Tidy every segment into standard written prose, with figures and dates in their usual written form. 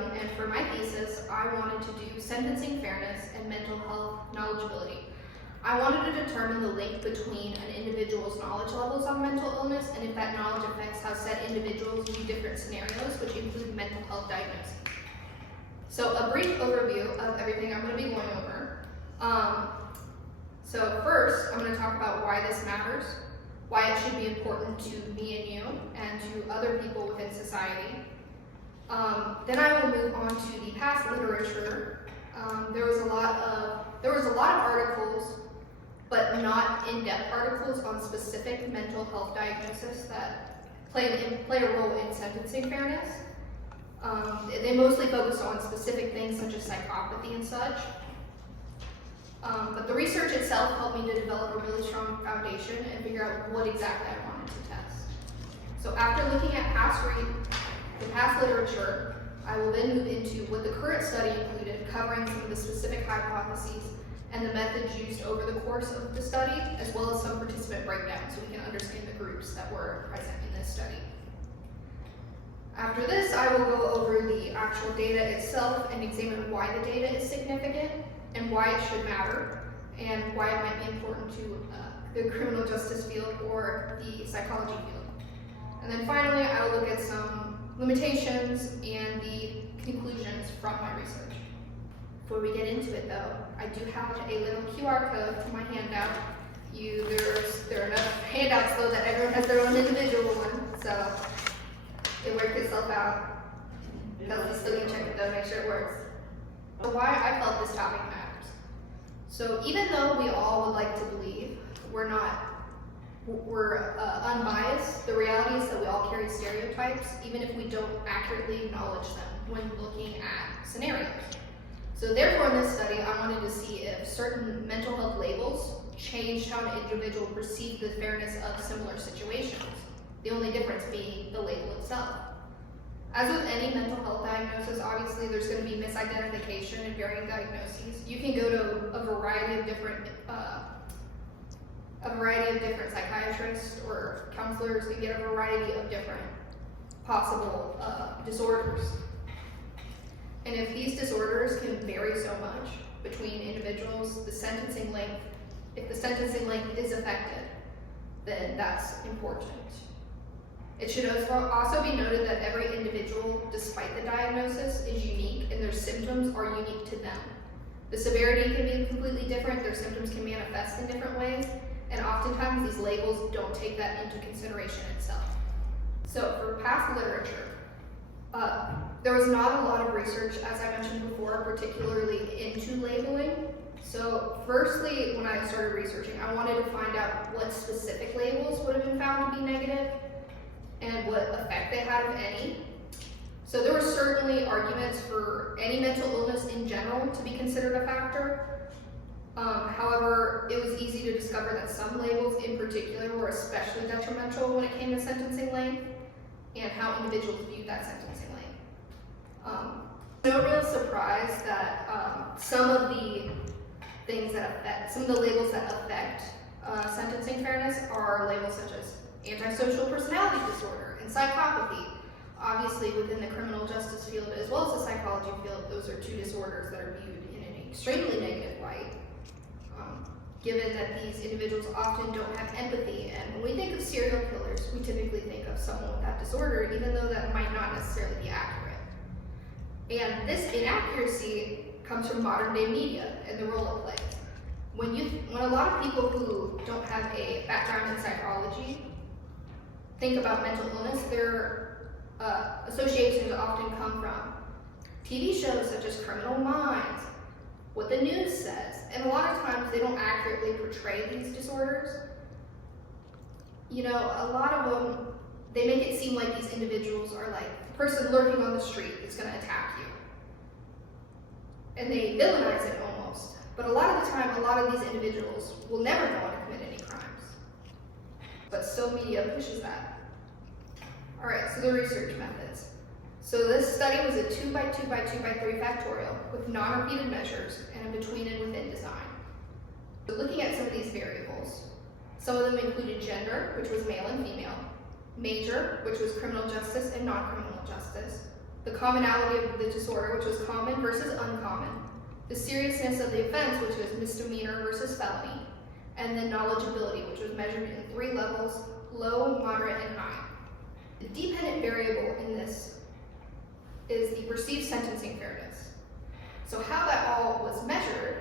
young, and for my thesis, I wanted to do sentencing fairness and mental health knowledgeability. I wanted to determine the link between an individual's knowledge levels on mental illness and if that knowledge affects how said individuals view different scenarios, which include mental health diagnoses. So a brief overview of everything I'm going to be going over. So first, I'm going to talk about why this matters, why it should be important to me and you and to other people within society. Then I will move on to the past literature. There was a lot of articles, but not in-depth articles on specific mental health diagnosis that play a role in sentencing fairness. They mostly focus on specific things such as psychopathy and such. But the research itself helped me to develop a really strong foundation and figure out what exactly I wanted to test. So after looking at the past literature, I will then move into what the current study included, covering some of the specific hypotheses and the methods used over the course of the study, as well as some participant breakdowns so we can understand the groups that were present in this study. After this, I will go over the actual data itself and examine why the data is significant and why it should matter, and why it might be important to the criminal justice field or the psychology field. And then finally, I will look at some limitations and the conclusions from my research. Before we get into it though, I do have a little QR code to my handout. There are enough handouts though that everyone has their own individual one, so it worked itself out. Kelsey's still gonna check it though, make sure it works. So why I felt this topic matters. So even though we all would like to believe we're unbiased, the reality is that we all carry stereotypes, even if we don't accurately acknowledge them when looking at scenarios. So therefore in this study, I wanted to see if certain mental health labels changed how an individual perceived the fairness of similar situations, the only difference being the label itself. As with any mental health diagnosis, obviously there's going to be misidentification and varying diagnoses. You can go to a variety of different psychiatrists or counselors and get a variety of different possible disorders. And if these disorders can vary so much between individuals, if the sentencing length is affected, then that's important. It should also be noted that every individual, despite the diagnosis, is unique and their symptoms are unique to them. The severity can be completely different, their symptoms can manifest in different ways, and oftentimes these labels don't take that into consideration itself. So for past literature, there was not a lot of research, as I mentioned before, particularly into labeling. So firstly, when I started researching, I wanted to find out what specific labels would have been found to be negative and what effect they had, if any. So there were certainly arguments for any mental illness in general to be considered a factor. However, it was easy to discover that some labels in particular were especially detrimental when it came to sentencing length and how individuals viewed that sentencing length. No real surprise that some of the labels that affect sentencing fairness are labels such as antisocial personality disorder and psychopathy. Obviously, within the criminal justice field as well as the psychology field, those are two disorders that are viewed in an extremely negative light, given that these individuals often don't have empathy. And when we think of serial killers, we typically think of someone with that disorder, even though that might not necessarily be accurate. And this inaccuracy comes from modern day media and the role it plays. When a lot of people who don't have a background in psychology think about mental illness, their associations often come from TV shows such as Criminal Minds, what the news says, and a lot of times they don't accurately portray these disorders. You know, a lot of them, they make it seem like these individuals are like the person lurking on the street is going to attack you. And they villainize it almost. But a lot of the time, a lot of these individuals will never go on to commit any crimes. But still media pushes that. All right, so the research methods. So this study was a 2x2x2x3 factorial with non-repeated measures and a between and within design. So looking at some of these variables, some of them included gender, which was male and female, major, which was criminal justice and non-criminal justice, the commonality of the disorder, which was common versus uncommon, the seriousness of the offense, which was misdemeanor versus felony, and then knowledgeability, which was measured in 3 levels, low, moderate, and high. The dependent variable in this is the perceived sentencing fairness. So how that all was measured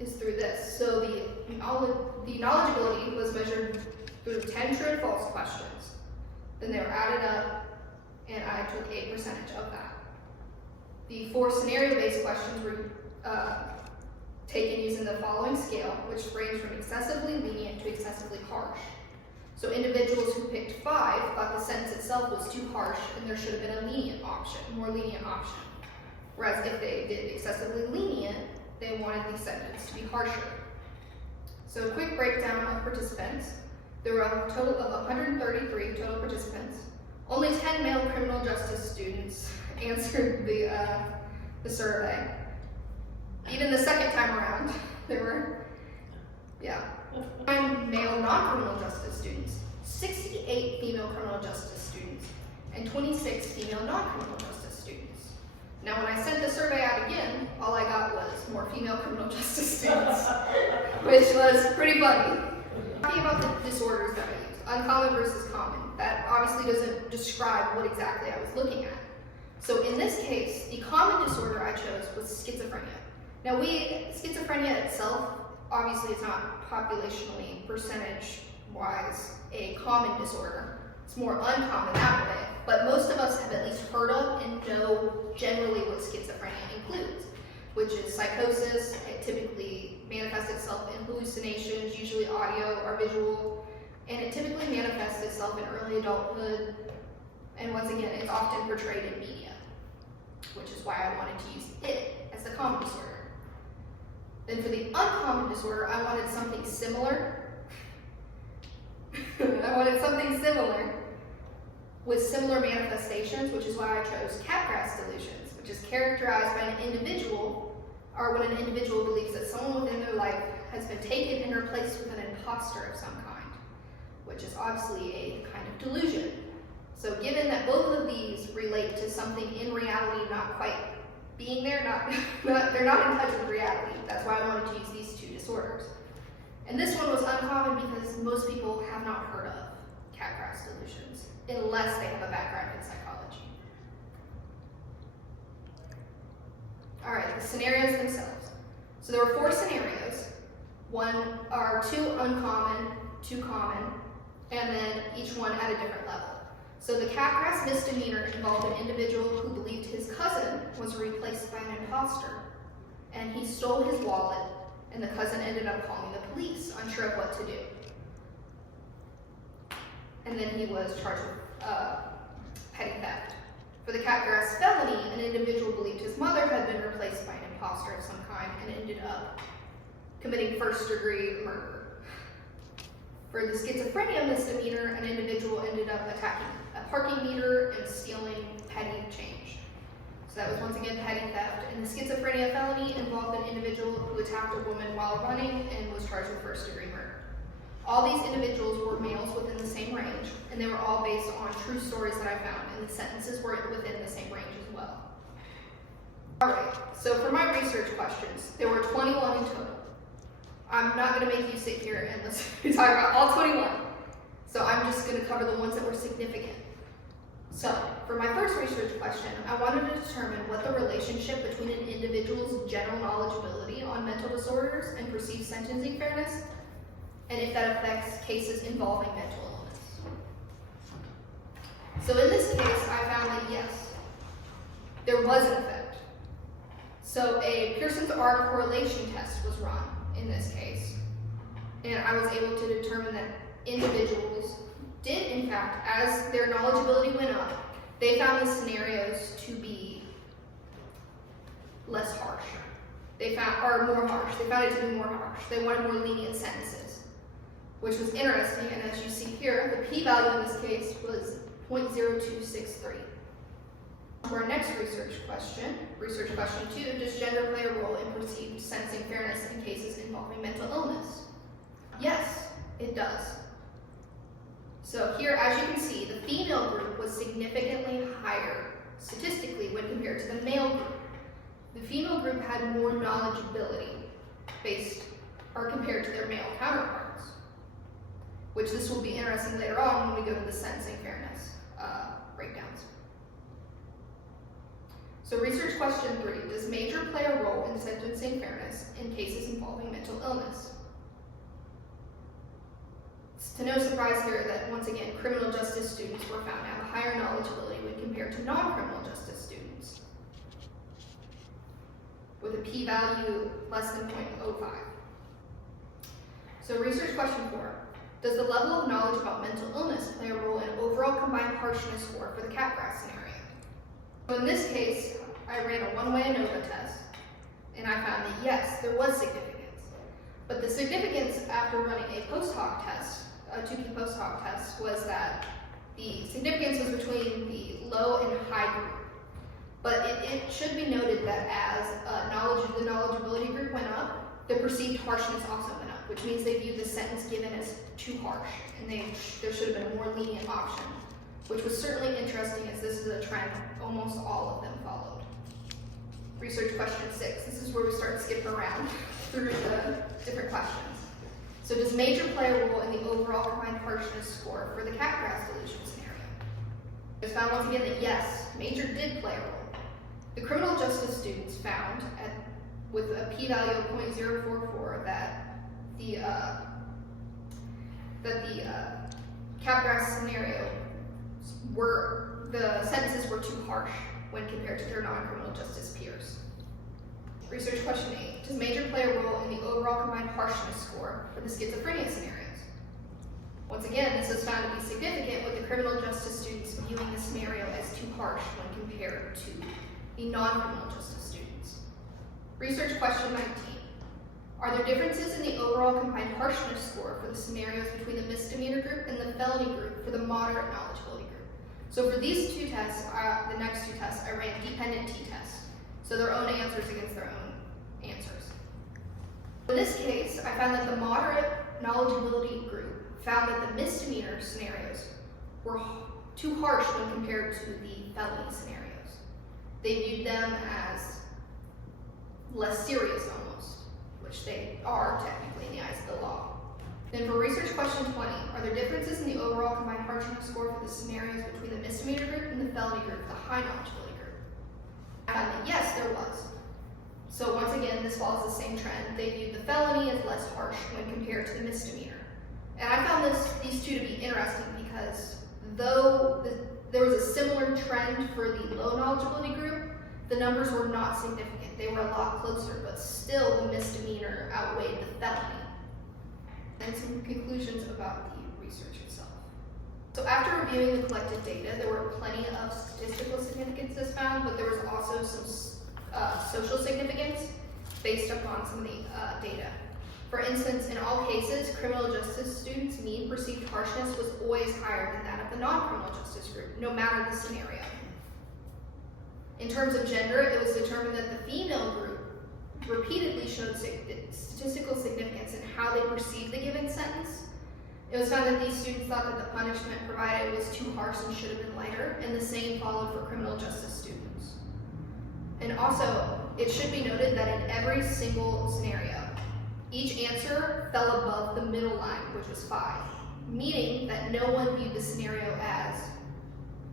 is through this. So the knowledgeability was measured through 10 true and false questions. Then they were added up, and I took a percentage of that. The 4 scenario-based questions were taken using the following scale, which ranged from excessively lenient to excessively harsh. So individuals who picked 5 thought the sentence itself was too harsh and there should have been a lenient option, more lenient option. Whereas if they did excessively lenient, they wanted the sentence to be harsher. So a quick breakdown of participants. There were a total of 133 total participants. Only 10 male criminal justice students answered the survey. Even the second time around, there were, 9 male non-criminal justice students, 68 female criminal justice students, and 26 female non-criminal justice students. Now, when I sent the survey out again, all I got was more female criminal justice students, which was pretty funny. Talking about the disorders that I used, uncommon versus common, that obviously doesn't describe what exactly I was looking at. So in this case, the common disorder I chose was schizophrenia. Now schizophrenia itself, obviously it's not populationally, percentage-wise, a common disorder. It's more uncommon that way, but most of us have at least heard of and know generally what schizophrenia includes, which is psychosis. It typically manifests itself in hallucinations, usually audio or visual, and it typically manifests itself in early adulthood, and once again, it's often portrayed in media, which is why I wanted to use it as the common disorder. Then for the uncommon disorder, I wanted something similar. With similar manifestations, which is why I chose Capgras delusions, which is characterized by an individual, or when an individual believes that someone within their life has been taken and replaced with an imposter of some kind, which is obviously a kind of delusion. So given that both of these relate to something in reality not quite being there, they're not in touch with reality, that's why I wanted to use these 2 disorders. And this one was uncommon because most people have not heard of Capgras delusions, unless they have a background in psychology. All right, the scenarios themselves. So there were 4 scenarios. 2 uncommon, 2 common, and then each one at a different level. So the Capgras misdemeanor involved an individual who believed his cousin was replaced by an imposter, and he stole his wallet, and the cousin ended up calling the police, unsure of what to do. And then he was charged with petty theft. For the Capgras felony, an individual believed his mother had been replaced by an imposter of some kind and ended up committing first-degree murder. For the schizophrenia misdemeanor, an individual ended up attacking a parking meter and stealing petty change. So that was once again petty theft. And the schizophrenia felony involved an individual who attacked a woman while running and was charged with first-degree murder. All these individuals were males within the same range, and they were all based on true stories that I found, and the sentences were within the same range as well. All right, so for my research questions, there were 21 in total. I'm not going to make you sit here and listen to talk about all 21. So I'm just going to cover the ones that were significant. So for my first research question, I wanted to determine what the relationship between an individual's general knowledgeability on mental disorders and perceived sentencing fairness, and if that affects cases involving mental illness. So in this case, I found that yes, there was an effect. So a Pearson's R correlation test was run in this case, and I was able to determine that individuals did, in fact, as their knowledgeability went up, they found the scenarios to be less harsh. Or more harsh. They found it to be more harsh. They wanted more lenient sentences, which was interesting, and as you see here, the p-value in this case was 0.0263. For our next research question 2, does gender play a role in perceived sentencing fairness in cases involving mental illness? Yes, it does. So here, as you can see, the female group was significantly higher statistically when compared to the male group. The female group had more knowledgeability compared to their male counterparts, which this will be interesting later on when we go to the sentencing fairness breakdowns. So research question 3, does major play a role in sentencing fairness in cases involving mental illness? It's to no surprise here that, once again, criminal justice students were found to have a higher knowledgeability when compared to non-criminal justice students, with a p-value less than 0.05. So research question 4, does the level of knowledge about mental illness play a role in overall combined harshness score for the Capgras scenario? So in this case, I ran a one-way ANOVA test, and I found that yes, there was significance. But the significance after running a post hoc test, a 2-key post hoc test, was that the significance was between the low and high group. But it should be noted that as the knowledgeability group went up, the perceived harshness also went up, which means they viewed the sentence given as too harsh, and there should have been a more lenient option, which was certainly interesting as this is a trend almost all of them followed. Research question 6, this is where we start skipping around through the different questions. So does major play a role in the overall combined harshness score for the Capgras delusion scenario? It was found once again that yes, major did play a role. The criminal justice students found, with a p-value of 0.044, that the Capgras scenario the sentences were too harsh when compared to their non-criminal justice peers. Research question 8, does major play a role in the overall combined harshness score for the schizophrenia scenarios? Once again, this is found to be significant with the criminal justice students viewing the scenario as too harsh when compared to the non-criminal justice students. Research question 19, are there differences in the overall combined harshness score for the scenarios between the misdemeanor group and the felony group for the moderate knowledgeability group? So for these two tests, the next two tests, I ran dependent t-tests. So their own answers against their own answers. In this case, I found that the moderate knowledgeability group found that the misdemeanor scenarios were too harsh when compared to the felony scenarios. They viewed them as less serious almost, which they are technically in the eyes of the law. Then for research question 20, are there differences in the overall combined harshness score for the scenarios between the misdemeanor group and the felony group, the high knowledgeability group? I found that yes, there was. So once again, this follows the same trend. They viewed the felony as less harsh when compared to the misdemeanor. And I found these two to be interesting because though there was a similar trend for the low knowledgeability group, the numbers were not significant. They were a lot closer, but still the misdemeanor outweighed the felony. And some conclusions about the research itself. So after reviewing the collected data, there were plenty of statistical significances found, but there was also some social significance based upon some of the data. For instance, in all cases, criminal justice students' mean perceived harshness was always higher than that of the non-criminal justice group, no matter the scenario. In terms of gender, it was determined that the female group repeatedly showed statistical significance in how they perceived the given sentence. It was found that these students thought that the punishment provided was too harsh and should have been lighter, and the same followed for criminal justice students. And also, it should be noted that in every single scenario, each answer fell above the middle line, which was 5, meaning that no one viewed the scenario as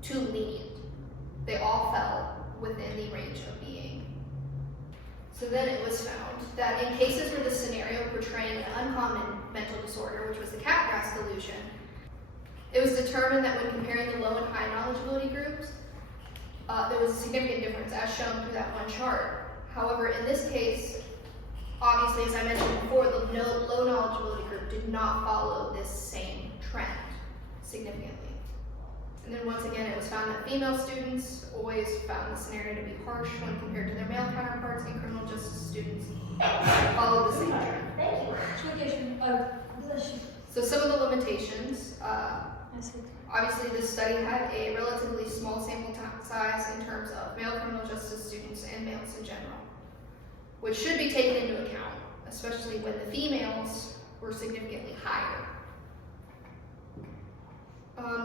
too lenient. They all fell within the range of being. So then it was found that in cases where the scenario portraying an uncommon mental disorder, which was the Capgras delusion, it was determined that when comparing the low and high knowledgeability groups, there was a significant difference as shown through that one chart. However, in this case, obviously, as I mentioned before, the low knowledgeability group did not follow this same trend significantly. And then once again, it was found that female students always found the scenario to be harsh when compared to their male counterparts, and criminal justice students followed the same trend. So some of the limitations, obviously this study had a relatively small sample size in terms of male criminal justice students and males in general, which should be taken into account, especially when the females were significantly higher.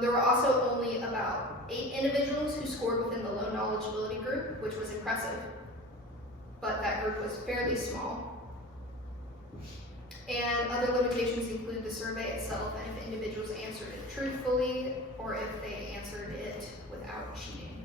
There were also only about 8 individuals who scored within the low knowledgeability group, which was impressive, but that group was fairly small. And other limitations include the survey itself and if individuals answered it truthfully or if they answered it without cheating.